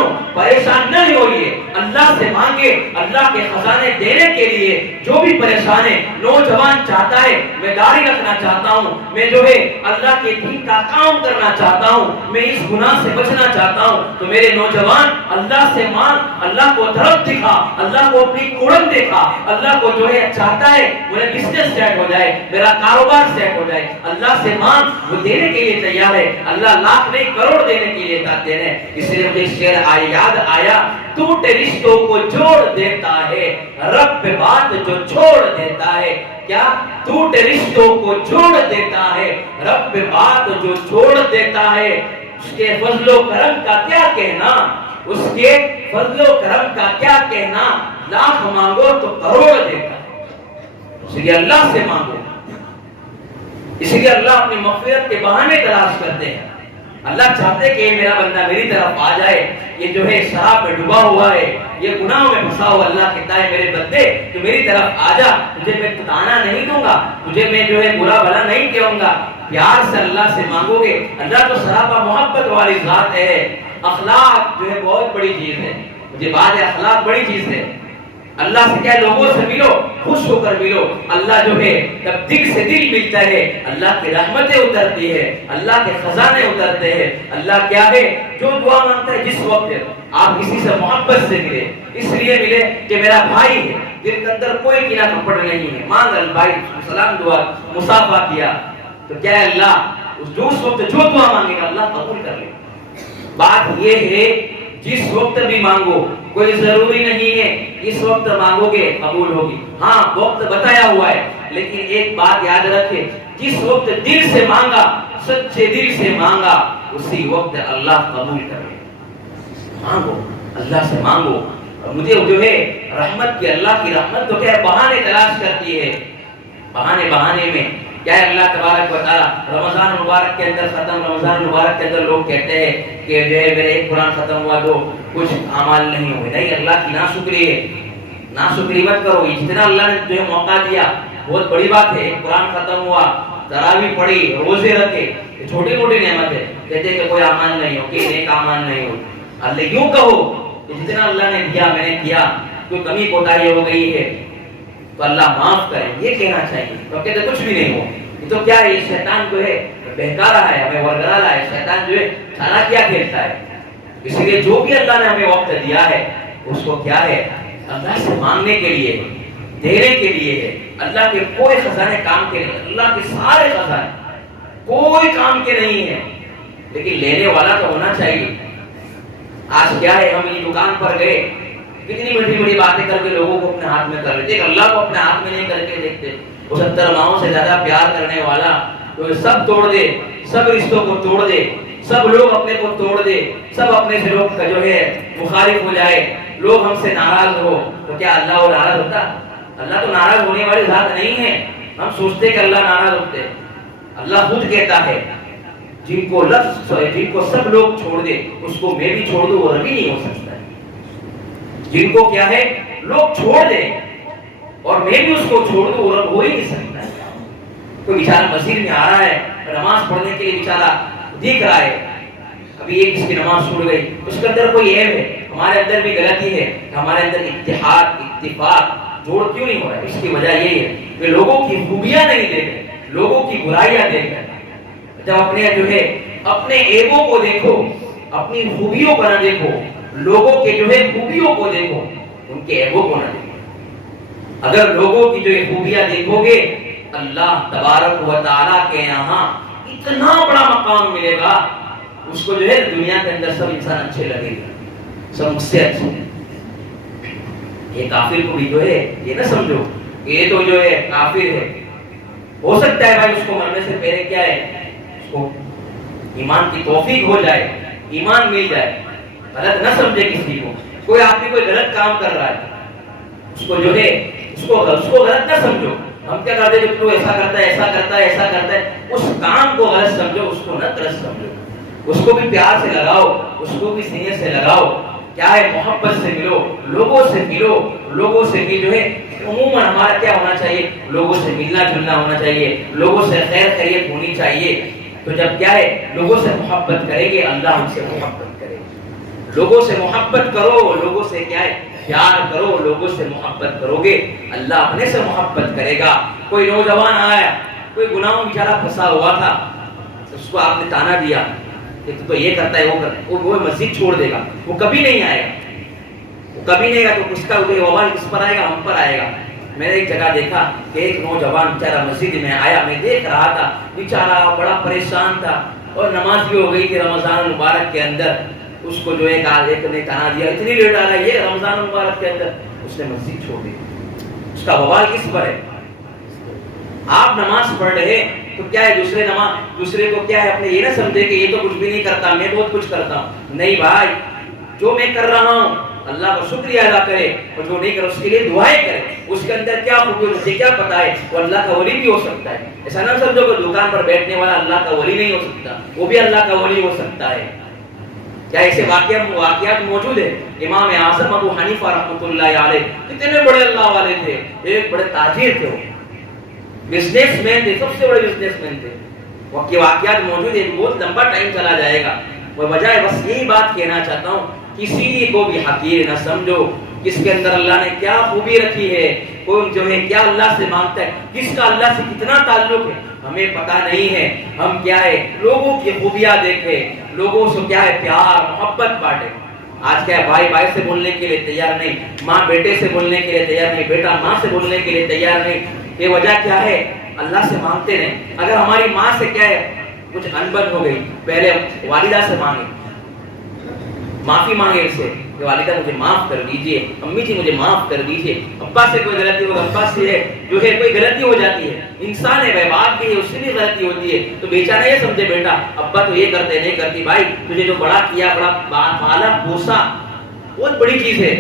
نہ ہوئیے، اللہ سے مانگے. اللہ کے خزانے دینے کے لیے جو بھی پریشان ہے، نوجوان چاہتا ہے میں داڑھی رکھنا چاہتا ہوں، میں جو ہے اللہ کے دین کا کام کرنا چاہتا ہوں، میں اس گناہ سے بچنا چاہتا ہوں، تو میرے نوجوان اللہ سے مانگ، اللہ کو طرف دکھا، اللہ کو اپنی قرب دیکھا. اللہ کو جو ہے چاہتا ہے میرا بزنس سیٹ ہو جائے، میرا کاروبار سیٹ ہو جائے. اللہ سے مانگ، وہ دینے کے لیے تیار ہے. اللہ لاکھ نہیں کروڑ دینے کے لیے تیار ہے. اس لیے مجھے شعر یاد آیا، ٹوٹے رشتوں کو جوڑ دیتا ہے رب بات جو چھوڑ دیتا ہے. کیا ٹوٹے رشتوں کو جوڑ دیتا ہے رب بات جو چھوڑ دیتا ہے. اس کے فضل و کرم کا کیا کہنا، اس کے فضل و کرم کا کیا کہنا. لاکھ مانگو تو کروڑ دیتا ہے. اس لیے اللہ سے مانگو. اس لیے اللہ اپنی مغفرت کے بہانے تلاش کرتے ہیں. اللہ چاہتے کہ میرا بندہ میری طرف آ جائے. یہ جو ہے شراب میں ڈوبا ہوا ہے، یہ گناہوں میں پھنسا ہوا، اللہ کہتا ہے میرے بندے تو میری طرف آ جا، تجھے میں تانا نہیں دوں گا، تجھے میں جو ہے برا بھلا نہیں کہوں گا. پیار سے اللہ سے مانگو گے. اللہ تو سراپا محبت والی ذات ہے. اخلاق جو ہے بہت بڑی چیز ہے. مجھے بات ہے اخلاق بڑی چیز ہے. اللہ سے کیا ہے لوگوں سے ملو، خوش ہو کر ملو. اللہ جو ہے جب دل سے دل ملتا ہے اللہ کی رحمتیں اترتی ہے، اللہ کے خزانے اترتے ہیں. اللہ کیا ہے جو دعا مانگتا ہے جس وقت آپ کسی سے محبت سے ملے، اس لیے ملے کہ میرا بھائی ہے، دل کے اندر کوئی کینہ کپڑ نہیں ہے، مانگ بھائی سلام دعا مصافحہ کیا تو کیا ہے اللہ اس وقت جو دعا مانگے گا اللہ قبول کر لے. بات یہ ہے جس وقت بھی مانگو، کوئی ضروری نہیں ہے اس وقت مانگو گے قبول ہوگی. ہاں وقت بتایا ہوا ہے، لیکن ایک بات یاد رکھے جس وقت دل سے مانگا، سچے دل سے مانگا، اسی وقت اللہ قبول کرے. مانگو اللہ سے مانگو. مجھے جو ہے رحمت کی، اللہ کی رحمت تو کیا ہے بہانے تلاش کرتی ہے. بہانے میں کیا ہے اللہ تبارک و تعالی رمضان مبارک کے اندر ختم، رمضان مبارک کے اندر لوگ کہتے ہیں کہ جو ہے میرے ایک قرآن ختم ہوا تو کچھ اعمال نہیں ہوئے. نہیں، اللہ کی ناشکری ہے، ناشکری مت کرو. جتنا اللہ نے تمہیں موقع دیا بہت بڑی بات ہے. قرآن ختم ہوا، تراویح پڑھی، روزے رکھے، چھوٹی موٹی نعمت ہے. کہتے کہ کوئی اعمال نہیں ہو، کہ ایک اعمال نہیں ہو. اللہ یوں کہو کہ جتنا اللہ نے دیا میں نے کیا، کوئی کمی کوتاہی ہو گئی ہے تو اللہ معاف کرے، یہ کہنا چاہیے. تو کہتے کچھ بھی نہیں ہو. یہ تو کیا ہے یہ شیطان جو ہے بہکا رہا ہے، ہمیں ورگلا رہا ہے. شیطان جو ہے کھانا کیا کھیلتا ہے. اس لیے جو بھی اللہ نے ہمیں وقت دیا ہے اس کو کیا ہے اللہ سے مانگنے کے لیے، دینے کے لیے ہے. اللہ کے کوئی خزانے کام کے نہیں، اللہ کے سارے خزانے کوئی کام کے نہیں ہے، لیکن لینے والا تو ہونا چاہیے. آج کیا ہے ہم یہ دکان پر گئے، کتنی بڑی بڑی باتیں کر کے لوگوں کو اپنے ہاتھ میں کر لیتے، اللہ کو اپنے ہاتھ میں نہیں کر کے دیکھتے. وہ 70 ماؤں سے زیادہ پیار کرنے والا تو سب توڑ دے، سب رشتوں کو توڑ دے، سب لوگ اپنے کو توڑ دے، سب اپنے سے لوگ کا جو ہے مخالف ہو جائے، لوگ ہم سے ناراض ہو تو کیا اللہ وہ ناراض ہوتا؟ اللہ تو ناراض ہونے والی ذات نہیں ہے. ہم سوچتے کہ اللہ ناراض ہوتے. اللہ خود کہتا ہے جن کو سب لوگ چھوڑ دے اس کو میں بھی چھوڑ دوں وہ ربی نہیں ہو سکتا ہے. جن کو کیا ہے لوگ چھوڑ دے اور میں بھی اس کو چھوڑ دوں وہ رب ہو ہی نہیں سکتا ہے. کوئی بیچارہ مسجد میں آ رہا ہے نماز پڑھنے کے لیے، بیچارہ دیکھ رہا ہے ابھی ایک اس کی نماز چھوڑ گئی، اس کے اندر کوئی عیب ہے. ہمارے اندر بھی غلطی ہے کہ ہمارے اندر اتحاد اتفاق جوڑ کیوں نہیں ہو رہا ہے. اس کی وجہ یہی ہے کہ لوگوں کی خوبیاں نہیں دیکھ رہے، لوگوں کی برائیاں دیکھ رہے. جب اپنے جو ہے اپنے عیبوں کو دیکھو، اپنی خوبیوں کو نہ دیکھو، لوگوں کے جو ہے خوبیوں کو دیکھو، ان کے عیبوں کو نہ دیکھو. اگر لوگوں کی جو ہے خوبیاں دیکھو گے اللہ تبارک و تعالیٰ کے یہاں اتنا بڑا مقام ملے گا، اس کو جو ہے دنیا کے اندر سب انسان اچھے لگے گا، سب مجھ سے اچھے. یہ کافر کو بھی جو ہے یہ نہ سمجھو یہ تو جو ہے کافر ہے. ہو سکتا ہے بھائی اس کو مرنے سے پہلے کیا ہے اس کو ایمان کی توفیق ہو جائے، ایمان مل جائے. غلط نہ سمجھے کسی کو. کوئی آدمی کوئی غلط کام کر رہا ہے اس کو جو ہے اس کو غلط نہ سمجھو. ہم کیا کرتے ہیں جو ایسا کرتا ہے ایسا کرتا ہے ایسا کرتا ہے، اس کام کو غلط سمجھو، اس کو نہ غلط سمجھو. اس کو بھی پیار سے لگاؤ، اس کو بھی سینے سے لگاؤ. کیا ہے محبت سے ملو، لوگوں سے ملو. لوگوں سے بھی جو ہے عموماً ہمارا کیا ہونا چاہیے لوگوں سے ملنا جلنا ہونا چاہیے، لوگوں سے خیر خیریت ہونی چاہیے. تو جب کیا ہے لوگوں سے محبت کریں گے اللہ ہم سے محبت کرے گا. لوگوں سے محبت کرو، لوگوں سے کیا ہے پیار کرو، لوگوں سے محبت کرو گے اللہ اپنے سے محبت کرے گا. کوئی نوجوان آیا، کوئی گناہوں بیچارہ پھنسا ہوا تھا، اس کو آپ نے تانا دیا کہ تو یہ کرتا ہے وہ کرتا ہے، وہ مسجد چھوڑ دے گا، وہ کبھی نہیں آئے گا. وہ کبھی نہیں گا تو اس کا وبال کس پر آئے گا؟ ہم پر آئے گا. میں نے ایک جگہ دیکھا کہ ایک نوجوان بیچارہ مسجد میں آیا، میں دیکھ رہا تھا بیچارہ بڑا پریشان تھا اور نماز بھی ہو گئی تھی رمضان مبارک کے اندر. اس کو جو ایک نے تانا دیا اتنی لیٹ آ رہا ہے یہ رمضان مبارک کے اندر، اس نے مسجد چھوڑ دی. اس کا وبال کس پر ہے؟ آپ نماز پڑھ رہے تو کیا ہے دوسرے کو کیا ہے اپنے یہ نہ سمجھے کہ یہ تو کچھ بھی نہیں کرتا میں بہت کچھ کرتا ہوں. نہیں بھائی، جو میں کر رہا ہوں اللہ کا شکریہ ادا کرے اور جو نہیں کرے اس کے لیے دعائیں کرے. اس کے اندر کیا خوبی ہے مجھے کیا پتا ہے، وہ اللہ کا ولی بھی ہو سکتا ہے. ایسا نہ سمجھو کہ دکان پر بیٹھنے والا اللہ کا ولی نہیں ہو سکتا، وہ بھی اللہ کا ولی ہو سکتا ہے. کیا ایسے واقعات موجود ہیں. امام اعظم ابو حنیفہ رحمۃ اللہ علیہ کتنے بڑے اللہ والے تھے، ایک بڑے تاجر تھے، وہ بزنس مین تھے، سب سے بڑے بزنس مین تھے. واقعات موجود ہیں، بہت لمبا ٹائم چلا جائے گا. وہ بجائے بس یہی بات کہنا چاہتا ہوں کسی کو بھی حقیر نہ سمجھو، کس کے اندر اللہ نے کیا خوبی رکھی ہے، کون جو ہے کیا اللہ سے مانگتا ہے، کس کا اللہ سے کتنا تعلق ہے، ہمیں پتہ نہیں ہے۔ ہم کیا ہے لوگوں کی خوبیاں دیکھیں، لوگوں سے کیا ہے پیار محبت بانٹے۔ آج کیا ہے بھائی بھائی سے بولنے کے لیے تیار نہیں، ماں بیٹے سے بولنے کے لیے تیار نہیں، بیٹا ماں سے بولنے کے لیے تیار نہیں۔ یہ وجہ کیا ہے؟ اللہ سے مانگتے نہیں۔ اگر ہماری ماں سے کیا ہے کچھ انبن ہو گئی، پہلے والدہ سے مانگے، معافی مانگے اس سے کہ والدہ مجھے معاف کر دیجئے، امی جی مجھے معاف کر دیجئے۔ ابا سے کوئی غلطی ہو، ابا سے جو ہے کوئی غلطی ہو جاتی ہے، انسان ہے بھائی، باپ بھی ہے، اس سے بھی غلطی ہوتی ہے، تو بیچارہ یہ سمجھے بیٹا ابا تو یہ کرتے نہیں کرتی، بھائی تجھے جو بڑا کیا، بڑا پالا پوسا، بہت بڑی چیز ہے۔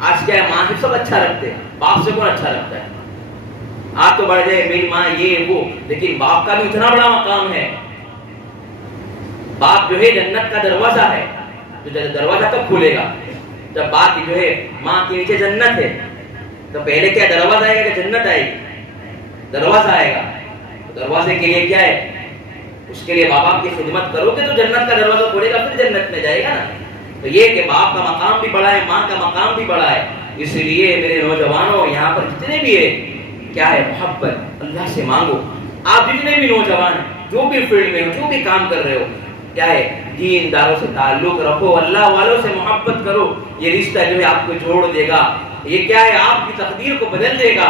آج کیا ہے ماں سے سب اچھا رکھتے ہیں، باپ سے کون اچھا رکھتا ہے؟ آپ تو بڑھ جائے میری ماں یہ وہ، لیکن باپ کا بھی اتنا بڑا مقام ہے۔ باپ جو ہے جنت کا دروازہ ہے، تو دروازہ کب کھلے گا؟ جب باپ جو ہے ماں کے نیچے جنت ہے، تو پہلے کیا دروازہ آئے گا کہ جنت آئے گی؟ دروازہ آئے گا۔ دروازے کے لیے کیا ہے؟ اس کے لیے باپ باپ کی خدمت کرو گے تو جنت کا دروازہ کھلے گا، پھر جنت میں جائے گا نا۔ تو یہ کہ باپ کا مقام بھی بڑا ہے، ماں کا مقام بھی بڑا ہے۔ اس لیے میرے نوجوانوں یہاں پر جتنے بھی ہے کیا ہے محبت اللہ سے مانگو۔ آپ جتنے بھی نوجوان ہیں، جو بھی فیلڈ میں ہو، جو بھی کام کر رہے ہو، کیا ہے دین داروں سے تعلق رکھو، اللہ والوں سے محبت کرو۔ یہ رشتہ جو ہے آپ کو جوڑ دے گا، یہ کیا ہے آپ کی تقدیر کو بدل دے گا۔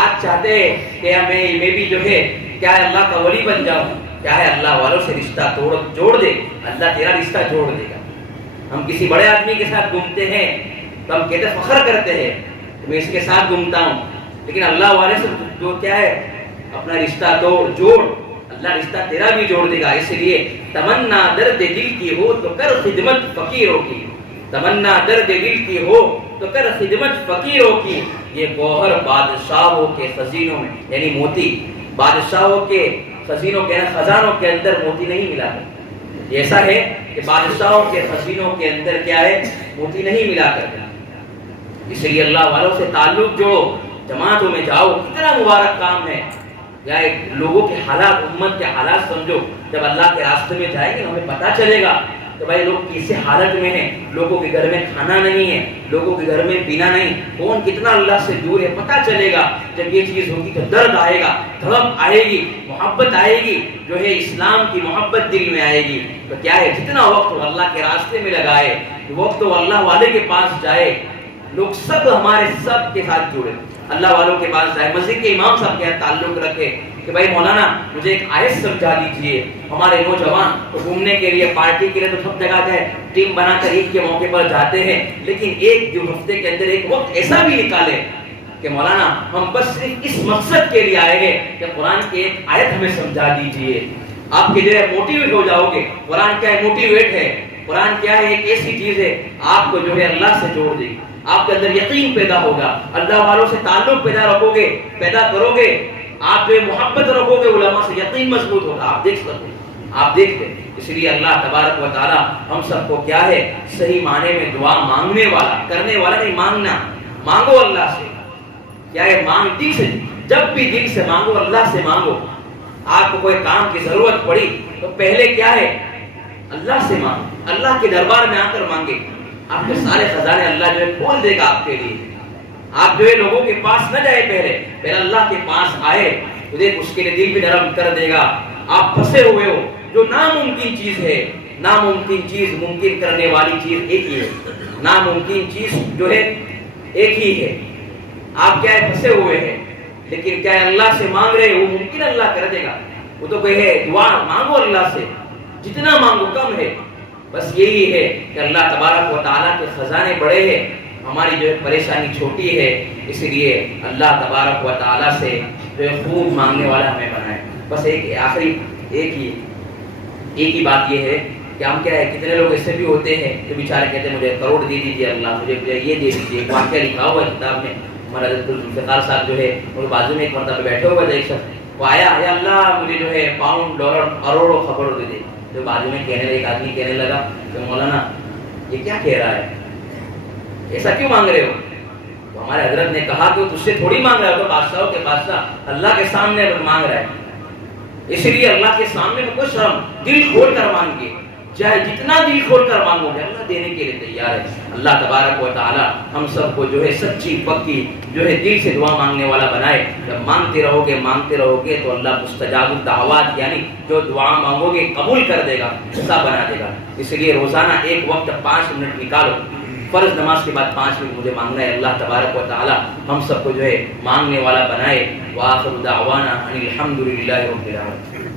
آج چاہتے ہیں کہ میں بھی جو ہے کیا ہے اللہ کا ولی بن جاؤں، کیا ہے اللہ والوں سے رشتہ جوڑ دے، اللہ تیرا رشتہ جوڑ دے گا۔ ہم کسی بڑے آدمی کے ساتھ گھومتے ہیں تو ہم کہتے فخر کرتے ہیں میں اس کے ساتھ گھومتا ہوں، لیکن اللہ والے سے جو کیا ہے اپنا رشتہ جوڑ، اللہ رشتہ تیرا بھی جوڑ دے گا۔ اس لیے تمنا درد دل کی ہو تو کر خدمت فقیروں کی، تمنا درد دل کی ہو تو کر خدمت فقیروں کی، یہ گوہر بادشاہوں کے خزینوں میں، یعنی موتی بادشاہوں کے خزینوں کے خزانوں کے اندر موتی نہیں ملا ہے۔ ایسا ہے کہ بادشاہوں کے خزینوں کے اندر کیا ہے موتی نہیں ملا کرتا۔ اس لیے اللہ والوں سے تعلق جوڑو، جماعتوں میں جاؤ، کتنا مبارک کام ہے۔ یا لوگوں کے حالات، امت کے حالات سمجھو، جب اللہ کے راستے میں جائیں گے ہمیں پتہ چلے گا کہ بھائی لوگ کیسے حالت میں ہیں، لوگوں کے گھر میں کھانا نہیں ہے، لوگوں کے گھر میں پینا نہیں، کون کتنا اللہ سے دور ہے، پتہ چلے گا۔ جب یہ چیز ہوگی تو درد آئے گا، دھڑک آئے گی، محبت آئے گی، جو ہے اسلام کی محبت دل میں آئے گی۔ تو کیا ہے جتنا وقت وہ اللہ کے راستے میں لگائے، وقت وہ اللہ والے کے پاس جائے، لوگ سب ہمارے سب کے ساتھ جڑے، اللہ والوں کے پاس جائے، مسجد کے امام صاحب کے ساتھ تعلق رکھے کہ بھائی مولانا مجھے ایک آیت سمجھا دیجئے۔ ہمارے نوجوان تو گھومنے کے لیے، پارٹی کے لیے تو سب جگہ ہے، ٹیم بنا کر عید کے موقع پر جاتے ہیں، لیکن ایک دو ہفتے کے اندر ایک وقت ایسا بھی نکالے کہ مولانا ہم بس صرف اس مقصد کے لیے آئے ہیں کہ قرآن کی ایک آیت ہمیں سمجھا دیجئے۔ آپ کے جو ہے موٹیویٹ ہو جاؤ گے۔ قرآن کیا ہے؟ موٹیویٹ ہے۔ قرآن کیا ہے؟ ایک ایسی چیز ہے آپ کو جو ہے اللہ سے جوڑ دے گی، آپ کے اندر یقین پیدا ہوگا، اللہ والوں سے تعلق پیدا کرو گے، آپ جو محبت رکھو گے علماء سے، یقین مضبوط ہوگا۔ آپ دیکھ سکتے ہیں، آپ دیکھتے ہیں۔ اس لیے اللہ تبارک و تعالی ہم سب کو کیا ہے صحیح معنی میں دعا مانگنے والا، کرنے والا نہیں، مانگنا، مانگو اللہ سے، کیا ہے مانگ دل سے، جب بھی دل سے مانگو، اللہ سے مانگو۔ آپ کو کوئی کام کی ضرورت پڑی تو پہلے کیا ہے اللہ سے مانگو، اللہ کے دربار میں آ کر مانگے، آپ کے سارے خزانے اللہ جو ہے کھول دے گا آپ کے لیے۔ آپ جو ہے لوگوں کے پاس نہ جائے، پہلے اللہ کے پاس آئے تو دیکھ اس کے لیے دل بھی نرم کر دے گا۔ آپ پھنسے ہوئے ہو، جو ناممکن چیز ہے، ناممکن چیز ممکن کرنے والی چیز ایک ہی ہے، ناممکن چیز جو ہے ایک ہی ہے۔ آپ کیا ہے پھنسے ہوئے ہیں، لیکن کیا ہے اللہ سے مانگ رہے ہیں، وہ ممکن اللہ کر دے گا۔ وہ تو کوئی ہے دعا مانگو اللہ سے، جتنا مانگو کم ہے۔ بس یہی ہے کہ اللہ تبارک و تعالیٰ کے خزانے بڑے ہیں، ہماری جو ہے پریشانی چھوٹی ہے، اس لیے اللہ تبارک و تعالیٰ سے جو ہے خوب مانگنے والا ہمیں بنائے۔ بس آخری ایک ہی بات یہ ہے کہ ہم کیا ہے، کتنے لوگ ایسے بھی ہوتے ہیں جو بیچارے کہتے ہیں مجھے کروڑ دے دیجیے اللہ، مجھے یہ دے دیجیے۔ ایک واقعہ لکھا ہوا ہے کتاب میں، ہمارا حضرت الفقار صاحب جو ہے وہ بازو میں ایک مرتبہ بیٹھے ہوئے تھے، ایک شخص وہ آیا، یا اللہ مجھے جو ہے پاؤنڈ ڈالر کروڑوں خبر دے دے۔ جو بازو میں ایک آدمی کہنے لگا کہ مولانا یہ کیا کہہ رہا ہے، ایسا کیوں مانگ رہے ہو؟ تو ہمارے حضرت نے کہا کہ وہ تجھ سے تھوڑی مانگ رہا ہے، تو بادشاہوں کے بادشاہ اللہ کے سامنے مانگ رہا ہے، اس لیے اللہ کے سامنے میں کوئی شرم، دل کھول کر مانگے، چاہے جتنا دل کھول کر مانگو گے اللہ دینے کے لیے تیار ہے۔ اللہ تبارک و تعالی ہم سب کو جو ہے سچی پکی جو ہے دل سے دعا مانگنے والا بنائے. جب مانگتے رہو گے تو اللہ مستجاب الدعوات یعنی جو دعا مانگو گے قبول کر دے گا، ایسا بنا دے گا. اس لیے روزانہ ایک وقت 5 منٹ نکالو، فرض نماز کے بعد 5 منٹ مجھے مانگنا ہے. اللہ تبارک و تعالی ہم سب کو جو ہے مانگنے والا بنائے. وآخر دعوانا ان الحمد للہ رب العالمین.